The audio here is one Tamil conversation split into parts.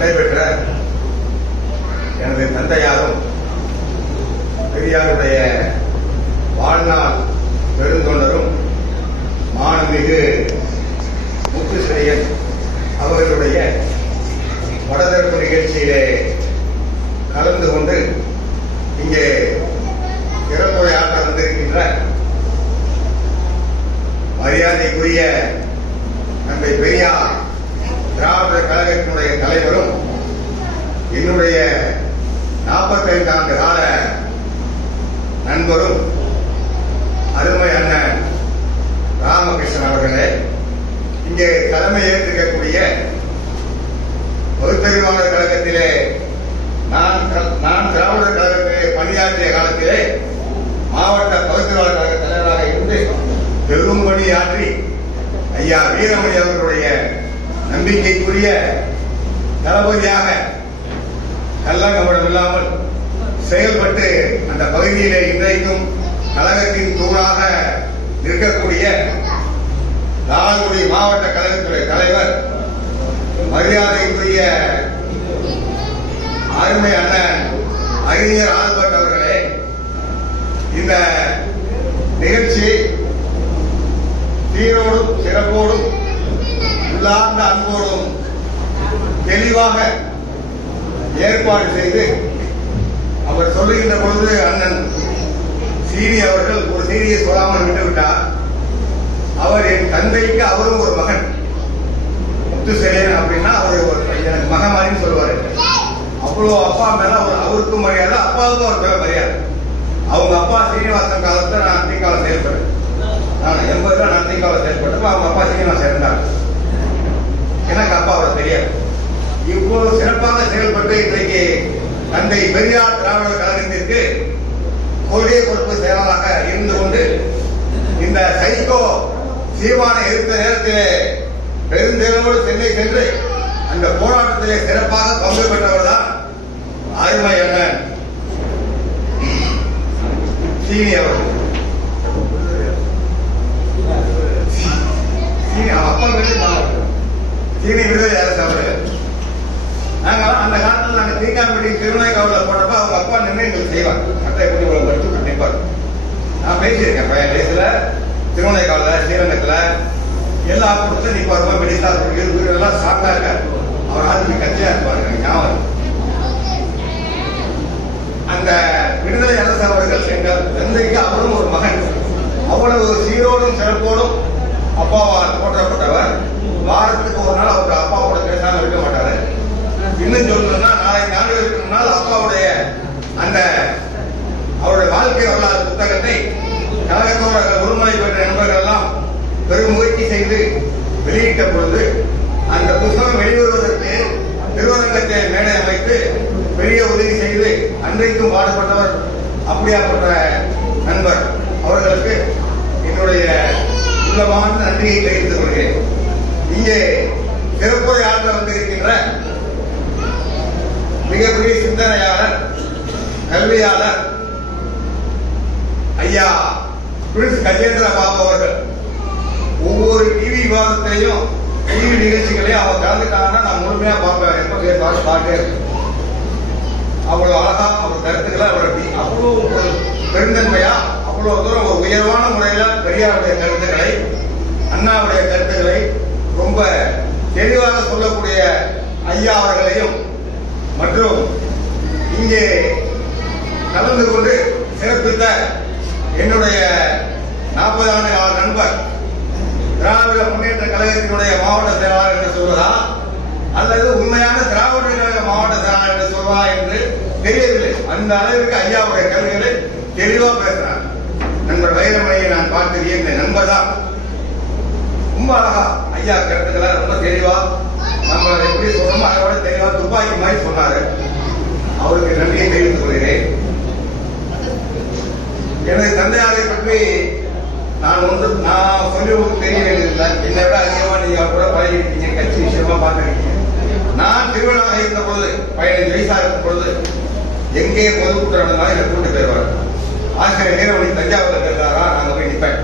நடைபெற்ற எனது தந்தையாரும் பெரியாருடைய வாழ்நாள் பெருந்தொண்டரும் மாண்புமிகு முத்துசிறையன் அவர்களுடைய வடதரப்பு நிகழ்ச்சியிலே கலந்து கொண்டு இங்கே சிறப்புரையாற்ற வந்திருக்கின்ற மரியாதைக்குரிய தந்தை பெரியார் திராவிடர் கழகத்தினுடைய தலைவரும் என்னுடைய 45 ஆண்டு கால நண்பரும் அருமை அண்ணன் ராமகிருஷ்ணன் அவர்களே, இங்கே தலைமை ஏற்றிருக்கக்கூடிய பகுத்தறிவாளர் கழகத்திலே நான் திராவிடர் கழகத்திலே பணியாற்றிய காலத்திலே மாவட்ட பகுத்தறிவாளர் கழக தலைவராக இருந்து பெரும் பணியாற்றி ஐயா வீரமணி அவர்களுடைய நம்பிக்கைக்குரிய தளபதியாக கள்ளங்கபடம் இல்லாமல் செயல்பட்டு அந்த பகுதியிலே இன்றைக்கும் கழகத்தின் தூணாக நிற்கக்கூடிய லால்குடி மாவட்ட கழகத்துறை தலைவர் மரியாதைக்குரிய அருமை அண்ணன் அறிஞர் ஆல்பர்ட் அவர்களே, இந்த நிகழ்ச்சியை சீரோடும் சிறப்போடும் உள்ளார்ந்த அன்போடும் தெளிவாக ஏற்பாடு செய்து அவர் சொல்லுகின்ற பொழுது அண்ணன் சீனி அவர்கள் ஒரு செய்தியை சொல்லாமல் விட்டுவிட்டார். அவர் என் தந்தைக்கு அவரும் ஒரு மகன் முத்துசிறையன் அப்படின்னா அவர் ஒரு எனக்கு மகன் மாதிரி சொல்லுவாரு. அவ்வளோ அப்பா மேல அவருக்கும் மரியாதை, அப்பாவுக்கும் அவர் மேல மரியாதை. அவங்க அப்பா சீனிவாசன் காலத்துல நான் திகால செயல்பட்டேன். நான் 80 நான் திகால செயல்பட்டப்ப அவங்க அப்பா சீனிவாசன் இருந்தார். எனக்கு அப்பா அவர் தெரியாது. இவ்வளவு சிறப்பாக செயல்பட்டு இன்றைக்கு தந்தை பெரியார் திராவிடர் கழகத்திற்கு கொள்கை பொறுப்பு செயலாளராக இருந்து கொண்டு இந்த சைக்கோ சீமானை எதிர்த்த நேரத்திலே பெருந்தேரோடு சென்னை சென்று அந்த போராட்டத்திலே சிறப்பாக பங்கு பெற்றவர் தான் அருமை அண்ணன் சீனி அவர்கள். அப்பா சீனி விடுதலை அரசு அவர்கள். நாங்க அந்த காலத்தில் நாங்க தீக்காம்பட்டி திருநாய்க்காவல போட்டப்ப அவங்க அப்பா நின்று எங்களுக்கு செய்வார். சட்டை எப்படி படிச்சு கண்டிப்பார். நான் பேசியிருக்கேன் 10 வயசுல திருநாய்க்காவல ஸ்ரீரங்கத்துல எல்லா கூட்டத்திலும் நிப்பாருமா மெடிசா வீடெல்லாம் சாக்கா இருக்காரு. அவர் ஆளுக்கு கட்சியா இருப்பாரு. ஞாபகம் அந்த விடுதலை அரசு அவர்கள் எங்கள் தந்தைக்கு அவரும் ஒரு மகன். அவ்வளவு சீரோடும் சிறப்போடும் அப்பாவால் போற்றப்பட்டவர். வாரத்துக்கு ஒரு நாள் அவர் அப்பாவோட பேசாம இருக்க மாட்டாரு. இன்னும் சொல்லணும்னா 4 ஆண்டுகளுக்கு முன்னால் அப்பாவுடைய அந்த அவருடைய வாழ்க்கை வரலாறு புத்தகத்தை கழகத்தோட உரிமை பெற்ற நண்பர்கள் எல்லாம் பெரும் முயற்சி செய்து வெளியிட்ட பொழுது அந்த புத்தகம் வெளிவருவதற்கு திருவரங்கத்தை மேடை அமைத்து பெரிய உதவி செய்து அன்றைக்கும் பாடுபட்டவர். அப்படியாப்பட்ட நண்பர் அவர்களுக்கு என்னுடைய உள்ளமான நன்றியை தெரிவித்துக் கொள்கிறேன். இங்கே சிறப்புரை ஆற்ற வந்திருக்கின்ற மிகப்பெரிய சிந்தனையாளர், கல்வியாளர் ஐயா பிரின்ஸ் கஜேந்திர பாபு அவர்கள் ஒவ்வொரு டிவி விவாதத்திலையும் டிவி நிகழ்ச்சிகளையும் அவர் கலந்துட்டாங்கன்னா நான் முழுமையா பார்ப்பேன். எப்ப பாட்டே இருக்கு. அவ்வளவு அழகா அவர் கருத்துக்களை அவ்வளவு பெருந்தன்மையா அவ்வளவு தூரம் ஒரு உயர்வான முறையில பெரியாருடைய கருத்துக்களை அண்ணாவுடைய கருத்துக்களை ரொம்ப தெளிவாக சொல்லக்கூடிய ஐயா அவர்களையும் மற்றும் இங்கே கலந்து கொண்டு சிறப்பித்த என்னுடைய 40 ஆண்டு கால நண்பர் திராவிட முன்னேற்ற கழகத்தினுடைய மாவட்ட செயலாளர் என்று சொல்வதா அல்லது உண்மையான திராவிட கழக மாவட்ட செயலாளர் என்று சொல்வதா என்று தெரியவில்லை. அந்த அளவிற்கு ஐயாவுடைய கருத்துக்களை தெளிவா பேசுறார். நண்பர் வைரமணியை நான் பார்த்து இந்த நண்பர் தான் ரொம்ப அழகா ஐயா கருத்துக்களை ரொம்ப தெளிவா நம்ம எப்படி சொல்லணுமோ அதோட தெளிவா துப்பாக்கி மாதிரி சொன்னாரு. அவருக்கு நன்றியை தெரிவித்துக் கொள்கிறேன். எனது தந்தையாரை பற்றி நான் சொல்லி உங்களுக்கு தெரிய வேண்டியதில்லை. என்னை விட அதிகமா நீங்க கூட பழகிருக்கீங்க, கட்சி விஷயமா பார்த்திருக்கீங்க. நான் திருவிழாவாக இருந்த பொழுது 15 வயசா இருக்கும் பொழுது எங்கே பொதுக்கூட்டம் நடந்தாலும் என்னை கூட்டு போயிருவார். ஆசிரியர் வீரமணி தஞ்சாவூர்ல பேசுறாரா, நாங்க போய் நிற்பேன்.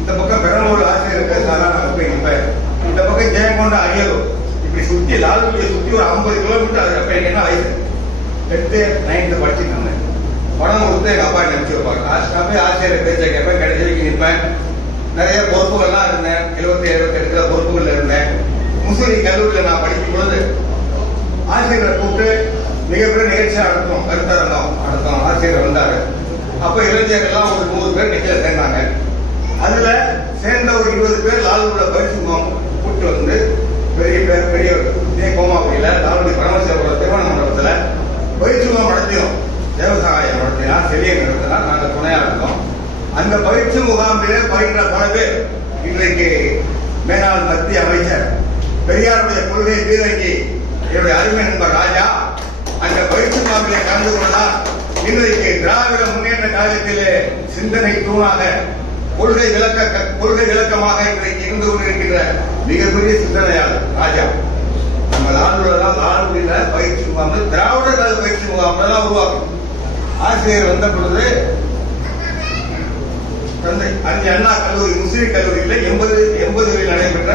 இந்த பக்கம் பெரம்பலூர் ஆசிரியர் பேசுறாரா, நாங்க போய் நிற்பேன். இந்த பக்கம் ஜெயங்கொண்ட அரியலூர் இப்படி சுத்தி லால்குடியை சுத்தி ஒரு 50 கிலோமீட்டர். அது அப்ப எனக்கு என்ன வயசு, 10th 9th படிச்சுட்டு இருந்தேன். பணம் கொடுத்து எங்க அப்பா நினைச்சு வைப்பாங்க. நான் போய் ஆசிரியர் பேச்சை கேட்பேன், கடைசிக்கு நிற்பேன். நிறைய பொறுப்புகள்லாம் இருந்தேன். 77 78 பொறுப்புகள் இருந்தேன். முசிறி கல்லூரியில் நான் படிக்கும் பொழுது ஆசிரியரை கூப்பிட்டு மிகப்பெரிய நிகழ்ச்சியா நடத்தணும், கருத்தரங்கம் நடத்தணும். ஆசிரியர் வந்தாரு. அப்ப இளைஞர்கள்லாம் ஒரு 100 பேர் நிகழ்ச்சியில சேர்ந்தாங்க. அதுல சேர்ந்த ஒரு 20 பேர் லால்குடியில பயிற்சி முகாம் கூப்பிட்டு வந்து பெரிய கோமாபுரியில லால்குடி பரமசிவபுரம் திருமண மண்டபத்துல பயிற்சி முகாம் நடத்தினோம். விவசாயம் நடத்தினா, செலியை நடத்தினா நாங்க துணையா இருந்தோம். அந்த பயிற்சி முகாமிலே பயின்ற பல பேர் இன்றைக்கு மேலாள் மத்திய அமைச்சர், பெரியாருடைய கொள்கை பீரங்கி என்னுடைய அருமை நண்பர் ராஜா அந்த பயிற்சி முகாமிலே கலந்து கொண்டார். இன்றைக்கு திராவிட முன்னேற்ற கழகத்திலே சிந்தனை தூணாக கொள்கை விளக்கமாக இன்றைக்கு இருந்து கொண்டிருக்கின்ற மிகப்பெரிய சிந்தனையாளர் ராஜா. நம்ம லால்குடியில பயிற்சி முகாம், திராவிட கழக பயிற்சி முகாம் உருவாக்கும். ஆசிரியர் வந்த பொழுது அண்ணா கல்லூரி முஸ்லிம் கல்லூரியில 80களில் நடைபெற்ற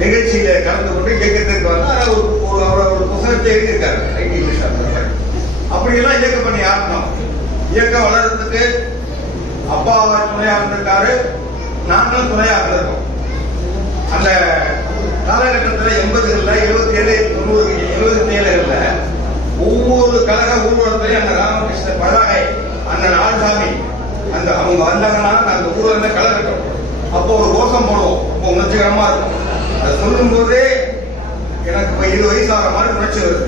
நிகழ்ச்சியில கலந்து கொண்டு இயக்கத்திற்கு வந்து ஒரு புத்தகத்தை எழுதியிருக்காரு. ஐடி இங்கிலீஷ் அப்படியெல்லாம் இயக்கம் பண்ணி ஆரம்பினோம். இயக்கம் வளர்றதுக்கு அப்பா துணையாக இருந்திருக்காரு, நாங்களும் துணையாக இருந்திருக்கோம். அந்த காலகட்டத்தில் 80களில் 77 90 77களில் ஒவ்வொரு கழக ஊர்வலத்திலையும் அந்த ராமகிருஷ்ண பதாகை அண்ணன் ஆள்சாமி அந்த அவங்க வந்தாங்கன்னா அந்த ஊர்ல இருந்து கலகட்டும். அப்போ ஒரு கோஷம் போடுவோம். அப்போ உணர்ச்சிகரமா இருக்கும். அதை சொல்லும் போதே எனக்கு இப்ப 20 வயசு ஆகிற மாதிரி உணர்ச்சி வருது.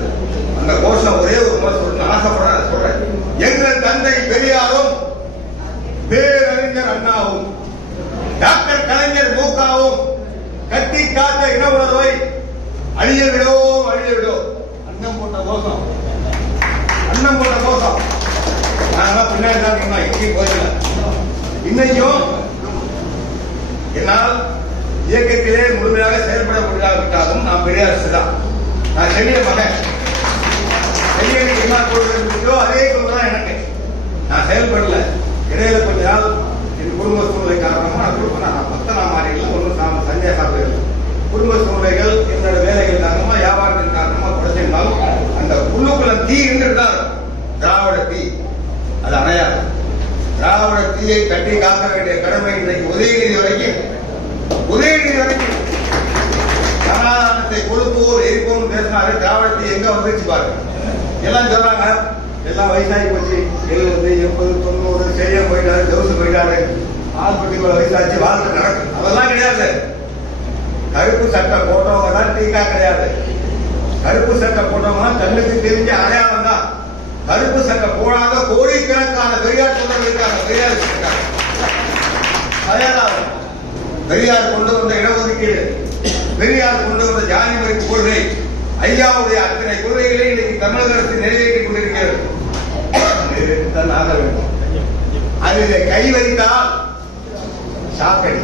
அந்த கோஷம் ஒரே ஒரு முறை சொல்லணும்னு ஆசைப்பட சொல்றேன். எங்கள் தந்தை பெரியாரும், பேரறிஞர் அண்ணாவும், டாக்டர் கலைஞர் மூக்காவும் கட்டி காத்த இன உணர்வை அழிய விடவும் அழிய விடும். அன்னம் போட்ட கோஷம், அன்னம் போட்ட கோஷம். நாங்க பின்னாடி தான் இருந்தோம், எங்கேயும் போயிடல. இன்னைக்கும் என்னால் இயக்கத்திலே முழுமையாக செயல்பட முடியாவிட்டாலும் நான் பெரியார் தான். நான் செல்லிய மகன். செல்லியனுக்கு என்ன கொள்கை இருந்துச்சோ அதே கொள்கை தான் எனக்கு. நான் செயல்படல. இடையில கொஞ்ச நாள் என் குடும்ப சூழ்நிலை காரணமா நான் பக்தனா மாறிகள் ஒன்றும் சன்னியாசம் இல்லை. குடும்ப சூழ்நிலைகள், என்னோட வேலைகள் காரணமா, வியாபாரத்தின் காரணமா குறைச்சிருந்தாலும் அந்த உள்ளுக்குள்ள தீ இருந்துட்டு தான் இருக்கும். திராவிட தீ அது அணையாது. திராவிட தீயை கட்டி காக்க வேண்டிய கடமை இன்றைக்கு உதயநிதி வரைக்கும் சனாதனத்தை கொடுப்போர் எரிப்போம் பேசினாரு. திராவிட தீ எங்க வந்துச்சு பாருங்க. எல்லாம் சொல்றாங்க, எல்லாம் வயசாகி போச்சு, 70 80 90 சரியா போயிட்டாரு, தோசு போயிட்டாரு, ஆள்பட்டி வயசாச்சு, வாழ்க்கை நடக்கும். அதெல்லாம் கிடையாது. கருப்பு சட்டை போட்டவங்க தான் டீக்கா கிடையாது. கருப்பு சட்டை போட்டவங்க தான் கண்ணுக்கு தெரிஞ்ச அடையாளம் தான். கருப்பு சட்டை போடாத கோடிக்கணக்கான பெரியார் தொண்டர்கள் இருக்காங்க. பெரியார் கொண்டு வந்த இடஒதுக்கீடு, பெரியார் கொண்டு வந்த ஜாதி மறுப்பு கொள்கை, ஐயாவுடைய அத்தனை கொள்கைகளை இன்னைக்கு தமிழக அரசு நிறைவேற்றிக் கொண்டிருக்கிறது. ஆக வேண்டும். அதிலே கை வைத்தால் சாக்கடி.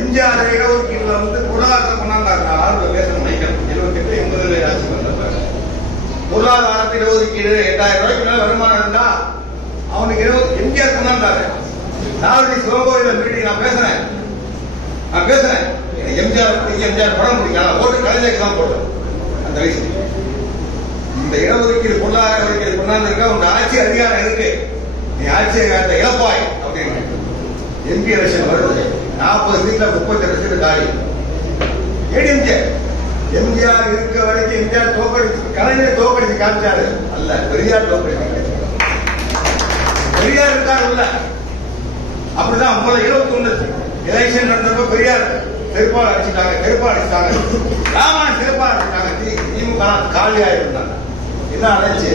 எம்ஜிஆர் இடஒதுக்கீடுல வந்து பொருளாதாரத்தை கொண்டாந்தாங்க. ஆளுநர் பேசணும் 78 80 ஆட்சி வந்தப்ப பொருளாதாரத்தை இடஒதுக்கீடு 8000 ரூபாய்க்கு மேல வருமானம் இருந்தா அவனுக்கு எம்ஜிஆர் கொண்டாந்தாரு. நாளை சிவகோயில மீட்டிங் நான் பேசுறேன். எம்ஜிஆர் படம் பிடிக்கும். ஓட்டு கலைஞருக்கு தான் போட்டோம். அந்த வயசு இந்த இடஒதுக்கீடு பொருளாதார ஒதுக்கீடு கொண்டாந்துருக்கா, உங்க ஆட்சி அதிகாரம் இருக்கு, நீ ஆட்சி அதிகாரத்தை இழப்பாய் அப்படின்னு எம்பி எலெக்ஷன் வருது. 40 சீட்ல 38 சீட்டு காலி. ஏடிஎம்கே எம்ஜிஆர் இருக்க வரைக்கும் எம்ஜிஆர் தோக்கடிச்சு, கலைஞர் தோக்கடிச்சு காமிச்சாரு அல்ல, பெரியார் தோக்கடிச்சு. பெரியார் இருக்காரு இல்ல, அப்படிதான் 21 எலெக்ஷன் நடந்தப்ப பெரியார் செருப்பால் அடிச்சுட்டாங்க, ராமன் செருப்பால் அடிச்சுட்டாங்க. திமுக காலியா இருந்தாங்க. என்ன அடைச்சு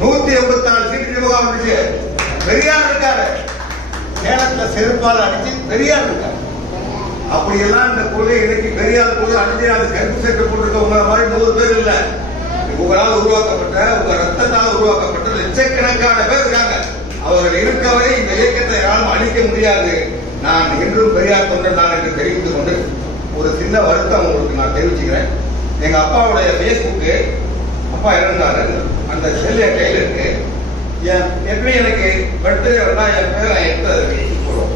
184 சீட்டு திமுக வந்துச்சு. பெரியார் இருக்காரு, சேலத்துல செருப்பால் அடிச்சு பெரியார் இருக்காரு. அப்படியெல்லாம் இந்த கொள்கை இன்னைக்கு பெரியார் கொள்கை அடிச்சு அது கருப்பு சட்டை போட்டிருக்க உங்களை மாதிரி 100 பேர் இல்ல. உங்களால் உருவாக்கப்பட்ட, உங்க ரத்தத்தால் உருவாக்கப்பட்ட லட்சக்கணக்கான பேர் இருக்காங்க. அவர்கள் இருக்கவரை இந்த இயக்கத்தை யாரும் அழிக்க முடியாது. நான் என்றும் பெரியார் தொண்டன் நான் என்று தெரிவித்துக் கொண்டு ஒரு சின்ன வருத்தம் உங்களுக்கு நான் தெரிவிச்சுக்கிறேன். எங்க அப்பாவுடைய பேஸ்புக்கு, அப்பா இறந்தாரு, அந்த செல் என் கையில் இருக்கு. எப்படி எனக்கு பர்த்டே வந்தா என் பேரை எடுத்து போடுவோம்,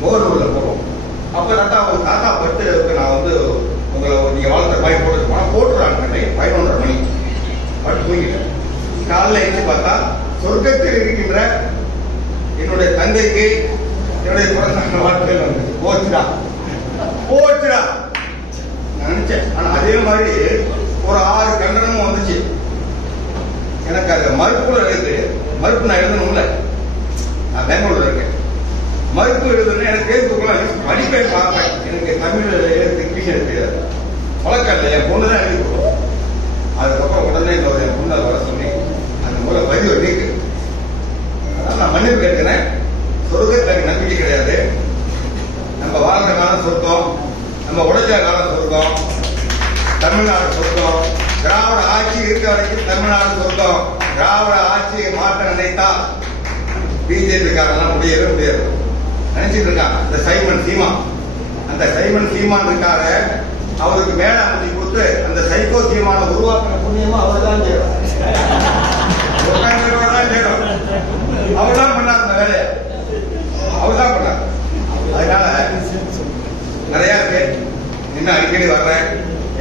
மோர்ல போடுவோம். அப்ப தாத்தா பர்த்டேவுக்கு நான் வந்து உங்களை நீங்க வாழ்த்த பாய் போட்டுறாங்க 11:30 மணி பட்டு தூங்கிட்டேன். காலைல எழுந்து பார்த்தா சொர்க்கத்தில் இருக்கின்ற என்னுடைய தந்தைக்கு என்னுடைய பிறந்த வாழ்க்கையில் வந்து போச்சுடா நினைச்சேன். ஆனா அதே மாதிரி ஒரு 6 கண்டனமும் வந்துச்சு. எனக்கு அது மறுப்புல எழுது மறுப்பு நான் எழுதணும்ல, நான் பெங்களூர்ல இருக்கேன். மறுப்பு எழுதுன்னு எனக்கு பேசுக்குள்ள படிப்பேன் பார்ப்பேன். எனக்கு தமிழ் எழுத்து இங்கிலீஷ் எழுத தெரியாது, பழக்கம் இல்லை. என் பொண்ணு தான் எழுதி கொடுக்கும். அதுக்கப்புறம் உடனே என் பொண்ணை வர சொல்லி அந்த மூல பதிவு நீக்கு. அதான் நான் மன்னிப்பு கேட்கிறேன். சொர்க்கத்துக்கு நம்பிக்கை கிடையாது. நம்ம வாழ்ற காலம் சொர்க்கம், நம்ம உடைச்ச காலம் சொர்க்கம், தமிழ்நாடு சொர்க்கம். திராவிட ஆட்சி இருக்க வரைக்கும் தமிழ்நாடு சொர்க்கம். திராவிட ஆட்சியை மாற்ற நினைத்தா பிஜேபி காரெல்லாம் முடியவே முடியாது நினைச்சிட்டு இருக்கான். இந்த சைமன் சீமான், அந்த சைமன் சீமான் இருக்காரு, அவருக்கு மேல அமைச்சு கொடுத்து அந்த சைக்கோ சீமான உருவாக்கின புண்ணியமா அவர் தான் செய்யணும். அவர் தான் பண்ணார் அந்த வேலையை, அவர் தான் பண்ணார். அதனால நிறைய இருக்கு. இன்னும் அடிக்கடி வர்றேன்.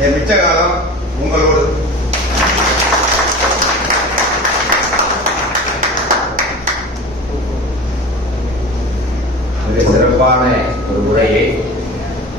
என் மிச்ச காலம் உங்களோடு